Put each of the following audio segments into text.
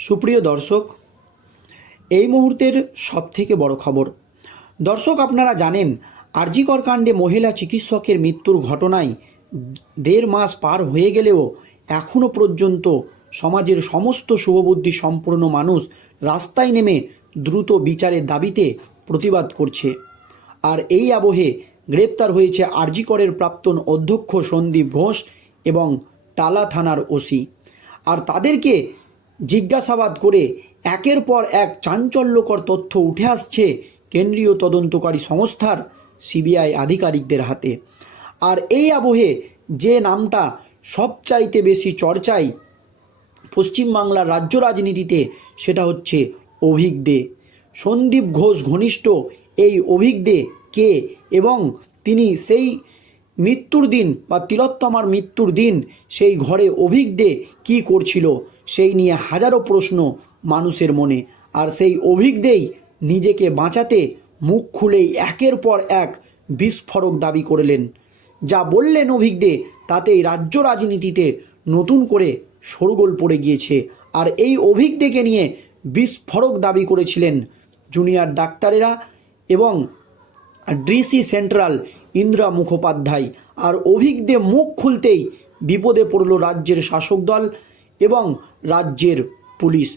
সুপ্রিয় দর্শক, এই মুহূর্তের সবথেকে বড় খবর। দর্শক, আপনারা জানেন আরজিকর কাণ্ডে মহিলা চিকিৎসকের মৃত্যুর ঘটনায় দেড় মাস পার হয়ে গেলেও এখনও পর্যন্ত সমাজের সমস্ত শুভবুদ্ধি সম্পূর্ণ মানুষ রাস্তায় নেমে দ্রুত বিচারের দাবিতে প্রতিবাদ করছে। আর এই আবহে গ্রেপ্তার হয়েছে আরজিকরের প্রাক্তন অধ্যক্ষ সন্দীপ ঘোষ এবং টালা থানার ওসি। আর তাদেরকে জিজ্ঞাসাবাদ করে একের পর এক চাঞ্চল্যকর তথ্য উঠে আসছে কেন্দ্রীয় তদন্তকারী সংস্থার সিবিআই আধিকারিকদের হাতে। আর এই আবহে যে নামটা সবচাইতে বেশি চর্চায় পশ্চিমবাংলার রাজ্য রাজনীতিতে, সেটা হচ্ছে অভিক দে। সন্দীপ ঘোষ ঘনিষ্ঠ এই অভিক দে কে এবং তিনি সেই মৃত্যুর দিন বা তিলোত্তমার মৃত্যুর দিন সেই ঘরে অভিক দে কী করছিল সেই নিয়ে হাজারো প্রশ্ন মানুষের মনে। আর সেই অভিক দেই নিজেকে বাঁচাতে মুখ খুলেই একের পর এক বিস্ফোরক দাবি করলেন। যা বললেন অভিজ্ঞে তাতেই রাজ্য রাজনীতিতে নতুন করে শোরগোল পড়ে গিয়েছে। আর এই অভিজ্ঞকে নিয়ে বিস্ফোরক দাবি করেছিলেন জুনিয়র ডাক্তারেরা এবং ডিসি সেন্ট্রাল ইন্দ্রা মুখোপাধ্যায়। আর অভিজ্ঞে মুখ খুলতেই বিপদে পড়ল রাজ্যের শাসক দল এবং রাজ্যের পুলিশ।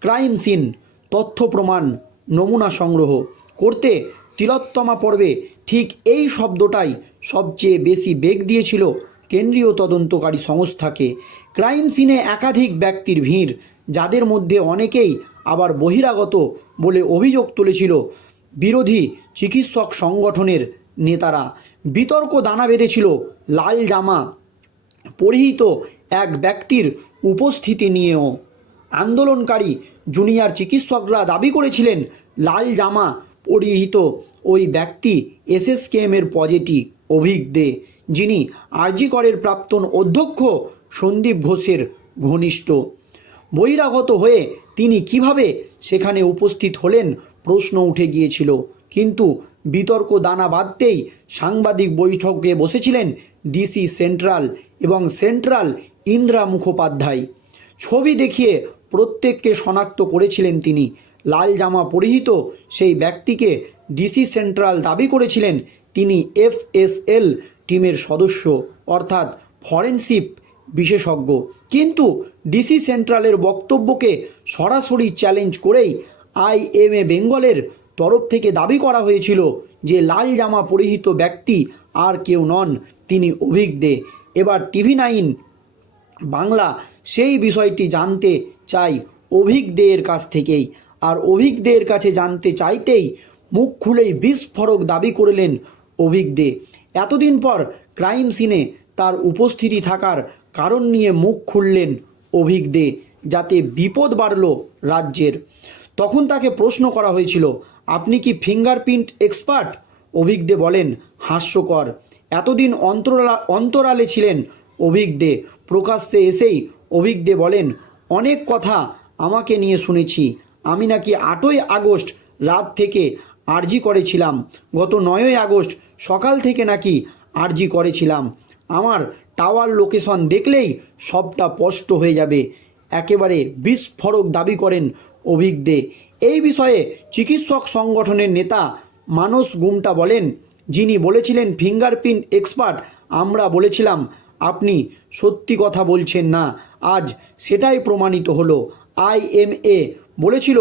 ক্রাইম সিন, তথ্য প্রমাণ, নমুনা সংগ্রহ করতে তিলোত্তমা পর্বে ঠিক এই শব্দটাই সবচেয়ে বেশি বেগ দিয়েছিল কেন্দ্রীয় তদন্তকারী সংস্থাকে। ক্রাইম সিনে একাধিক ব্যক্তির ভিড়, যাদের মধ্যে অনেকেই আবার বহিরাগত বলে অভিযোগ তুলেছিল বিরোধী চিকিৎসক সংগঠনের নেতারা। বিতর্ক দানা বেঁধেছিল লাল জামা। পরিহিত এক ব্যক্তির উপস্থিতি নিয়েও আন্দোলনকারী জুনিয়র চিকিৎসকরা দাবি করেছিলেন, লাল জামা পরিহিত ওই ব্যক্তি এসএসকেএমের পজিটিভ অভিক দে, যিনি আরজিকরের প্রাক্তন অধ্যক্ষ সন্দীপ ঘোষের ঘনিষ্ঠ। বহিরাগত হয়ে তিনি কীভাবে সেখানে উপস্থিত হলেন প্রশ্ন উঠে গিয়েছিল। কিন্তু বিতর্ক দানা বাঁধতেই সাংবাদিক বৈঠকে বসেছিলেন ডিসি সেন্ট্রাল এবং সেন্ট্রাল ইন্দ্রা মুখোপাধ্যায়। ছবি দেখিয়ে প্রত্যেককে শনাক্ত করেছিলেন তিনি। লাল জামা পরিহিত সেই ব্যক্তিকে ডিসি সেন্ট্রাল দাবি করেছিলেন তিনি এফএসএল টিমের সদস্য, অর্থাৎ ফরেনসিক বিশেষজ্ঞ। কিন্তু ডিসি সেন্ট্রালের বক্তব্যকে সরাসরি চ্যালেঞ্জ করেই আইএমএ বেঙ্গলের তরফ থেকে দাবি করা হয়েছিল যে লাল জামা পরিহিত ব্যক্তি আর কেউ নন, তিনি অভিজ্ঞ। এবার টিভি নাইন বাংলা সেই বিষয়টি জানতে চাই অভিজ্ঞদের কাছ থেকেই। আর অভিজ্ঞদের কাছে জানতে চাইতেই মুখ খুলেই বিস্ফোরক দাবি করলেন অভিজ্ঞদে এতদিন পর ক্রাইম সিনে তার উপস্থিতি থাকার কারণ নিয়ে মুখ খুললেন অভিজ্ঞদে যাতে বিপদ বাড়ল রাজ্যের। তখন তাকে প্রশ্ন করা হয়েছিল, আপনি কি ফিঙ্গারপ্রিন্ট এক্সপার্ট? অভিজ্ঞদে বলেন, হাস্যকর। এতদিন অন্তরা অন্তরালে ছিলেন অভিজ্ঞদে প্রকাশ্যে এসেই অভিজ্ঞদে বলেন, অনেক কথা আমাকে নিয়ে শুনেছি। আমি নাকি আটই আগস্ট রাত থেকে আরজি করেছিলাম। গত নয়ই আগস্ট সকাল থেকে নাকি আরজি করেছিলাম। আমার টাওয়ার লোকেশন দেখলেই সবটা স্পষ্ট হয়ে যাবে। একেবারে বিস্ফোরক দাবি করেন অভিজ্ঞদে এই বিষয়ে চিকিৎসক সংগঠনের নেতা মানস গুমটা বলেন, যিনি বলেছিলেন, ফিঙ্গারপ্রিন্ট এক্সপার্ট, আমরা বলেছিলাম, আপনি সত্যি কথা বলছেন না, আজ সেটাই প্রমাণিত হলো। আইএমএ বলেছিল,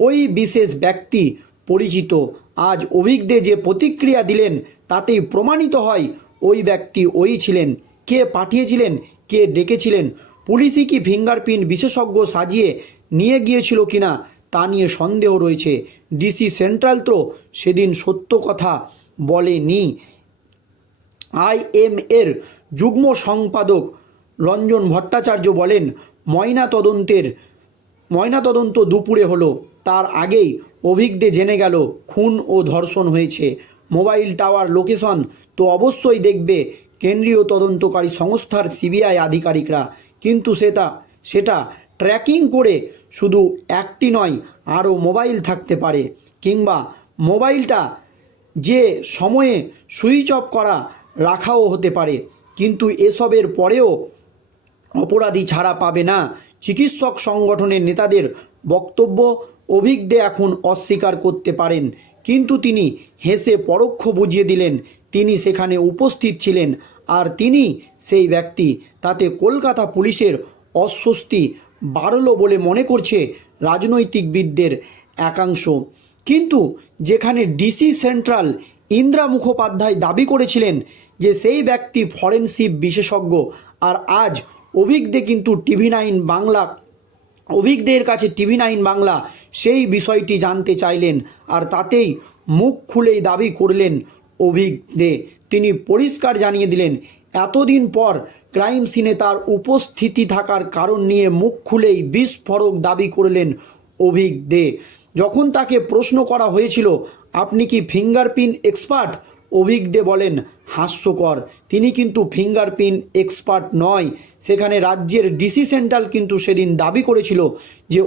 ওই বিশেষ ব্যক্তি পরিচিত, আজ অভিজ্ঞদে যে প্রতিক্রিয়া দিলেন, তাতেই প্রমাণিত হয়, ওই ব্যক্তি ওই ছিলেন, কে পাঠিয়েছিলেন, কে ডেকেছিলেন, পুলিশই কি ফিঙ্গারপ্রিন্ট বিশেষজ্ঞ সাজিয়ে নিয়ে গিয়েছিল কিনা তা নিয়ে সন্দেহ রয়েছে। ডিসি সেন্ট্রাল তো সেদিন সত্য কথা বলেনি। আইএম এর যুগ্ম সম্পাদক রঞ্জন ভট্টাচার্য বলেন, ময়না তদন্তের, ময়না তদন্ত দুপুরে হলো। তার আগেই অভিজ্ঞে জেনে গেল, খুন ও ধর্ষণ হয়েছে। মোবাইল টাওয়ার লোকেশন তো অবশ্যই দেখবে কেন্দ্রীয় তদন্তকারী সংস্থার সিবিআই আধিকারিকরা। কিন্তু সেটা সেটা ট্র্যাকিং করে শুধু একটি নয়, আরও মোবাইল থাকতে পারে কিংবা মোবাইলটা যে সময়ে সুইচ অফ করা রাখাও হতে পারে। কিন্তু এসবের পরেও অপরাধী ছাড়া পাবে না। চিকিৎসক সংগঠনের নেতাদের বক্তব্য অভিজ্ঞে এখন অস্বীকার করতে পারেন। কিন্তু তিনি হেসে পরোক্ষ বুঝিয়ে দিলেন, তিনি সেখানে উপস্থিত ছিলেন। আর তিনি সেই ব্যক্তি, তাতে কলকাতা পুলিশের অস্বস্তি বাড়লো বলে মনে করছে রাজনৈতিকবিদদের একাংশ। কিন্তু যেখানে ডিসি সেন্ট্রাল ইন্দ্রা মুখোপাধ্যায় দাবি করেছিলেন যে সেই ব্যক্তি ফরেনসিক বিশেষজ্ঞ, আর আজ অভিজ্ঞে কিন্তু টিভি নাইন বাংলা, অভিজ্ঞদের কাছে টিভি নাইন বাংলা সেই বিষয়টি জানতে চাইলেন, আর তাতেই মুখ খুলেই দাবি করলেন অভিজ্ঞে তিনি পরিষ্কার জানিয়ে দিলেন, এতদিন পর ক্রাইম সিনে তার উপস্থিতি থাকার কারণ নিয়ে মুখ খুলেই বিস্ফোরক দাবি করলেন অভিক দে। যখন তাকে প্রশ্ন করা হয়েছিল, আপনি কি ফিঙ্গারপ্রিন্ট এক্সপার্ট? অভিক দে বলেন, হাস্যকর। তিনি কিন্তু ফিঙ্গারপ্রিন্ট এক্সপার্ট নয়। সেখানে রাজ্যের ডিসি সেন্ট্রাল কিন্তু সেদিন দাবি করেছিল যে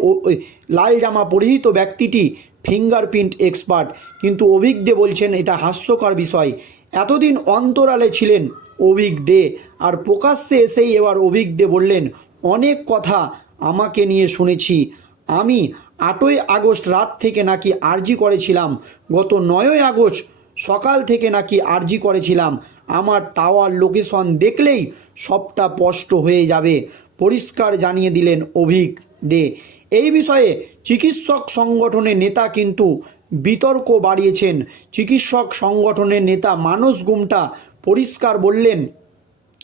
লাল জামা পরিহিত ব্যক্তিটি ফিঙ্গারপ্রিন্ট এক্সপার্ট। কিন্তু অভিজ্ঞে বলছেন, এটা হাস্যকর বিষয়। এতদিন অন্তরালে ছিলেন অভিক দে আর প্রকাশ্যে এসেই এবার অভিক দে বললেন, অনেক কথা আমাকে নিয়ে শুনেছি। আমি আটই আগস্ট রাত থেকে নাকি আর্জি করেছিলাম। গত নয়ই আগস্ট সকাল থেকে নাকি আর্জি করেছিলাম। আমার টাওয়ার লোকেশন দেখলেই সবটা স্পষ্ট হয়ে যাবে। পরিষ্কার জানিয়ে দিলেন অভিক দে। এই বিষয়ে চিকিৎসক সংগঠনের নেতা কিন্তু বিতর্ক বাড়িয়েছেন। চিকিৎসক সংগঠনের নেতা মানস গুমটা পরিষ্কার বললেন,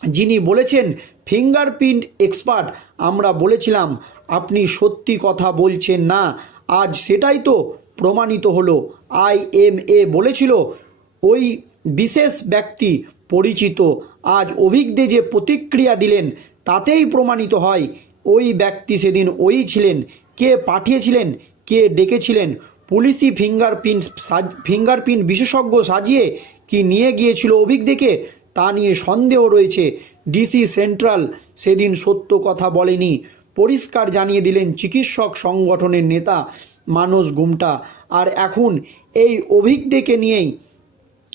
যিনি বলেছেন, ফিঙ্গারপ্রিন্ট এক্সপার্ট, আমরা বলেছিলাম, আপনি সত্যি কথা বলছেন না। আজ সেটাই তো প্রমাণিত হলো। আই এম এ বলেছিল, ওই বিশেষ ব্যক্তি পরিচিত। আজ অভিজ্ঞে যে প্রতিক্রিয়া দিলেন, তাতেই প্রমাণিত হয়, ওই ব্যক্তি সেদিন ওই ছিলেন। কে পাঠিয়েছিলেন, কে ডেকেছিলেন পুলিশি ফিঙ্গারপ্রিন্ট ফিঙ্গারপ্রিন্ট বিশেষজ্ঞ সাজিয়ে কি নিয়ে গিয়েছিল অভিজ্ঞকে তা নিয়ে সন্দেহ রয়েছে। ডিসি সেন্ট্রাল সেদিন সত্য কথা বলেনি। পরিষ্কার জানিয়ে দিলেন চিকিৎসক সংগঠনের নেতা মানস গুমটা। আর এখন এই অভিজ্ঞকে নিয়েই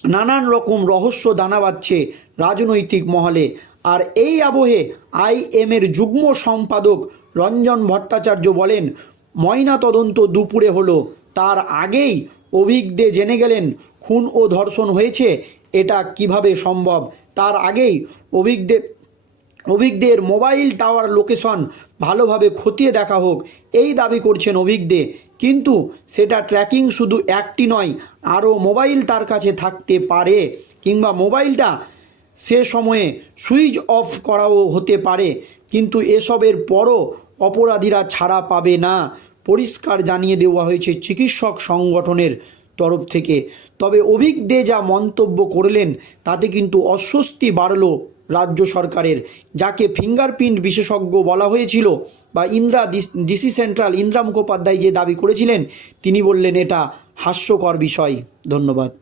নানান রকম রহস্য দানা বাঁধছে রাজনৈতিক মহলে। আর এই আবহে আইএমের যুগ্ম সম্পাদক রঞ্জন ভট্টাচার্য বলেন ময়না তদন্ত দুপুরে হলো। তার আগেই অভিজ্ঞে জেনে গেলেন খুন ও ধর্ষণ হয়েছে, এটা কীভাবে সম্ভব? তার আগেই অভিজ্ঞে অভিজ্ঞদের মোবাইল টাওয়ার লোকেশন ভালোভাবে খতিয়ে দেখা হোক, এই দাবি করছেন অভিজ্ঞে। কিন্তু সেটা ট্র্যাকিং শুধু একটি নয়, আরও মোবাইল তার কাছে থাকতে পারে, কিংবা মোবাইলটা সে সময়ে সুইচ অফ করাও হতে পারে, কিন্তু এসবের পরও অপরাধীরা ছাড়া পাবে না। পরিষ্কার জানিয়ে দেওয়া হয়েছে চিকিৎসক সংগঠনের তরফ থেকে। তবে অভিজ্ঞে যা মন্তব্য করলেন, তাতে কিন্তু অস্বস্তি বাড়ল রাজ্য সরকারের, যাকে ফিঙ্গারপ্রিন্ট বিশেষজ্ঞ বলা হয়েছিল বা ইন্দ্রা ডিসি সেন্ট্রাল ইন্দ্রা মুখোপাধ্যায় যে দাবি করেছিলেন, তিনি বললেন এটা হাস্যকর বিষয়। ধন্যবাদ।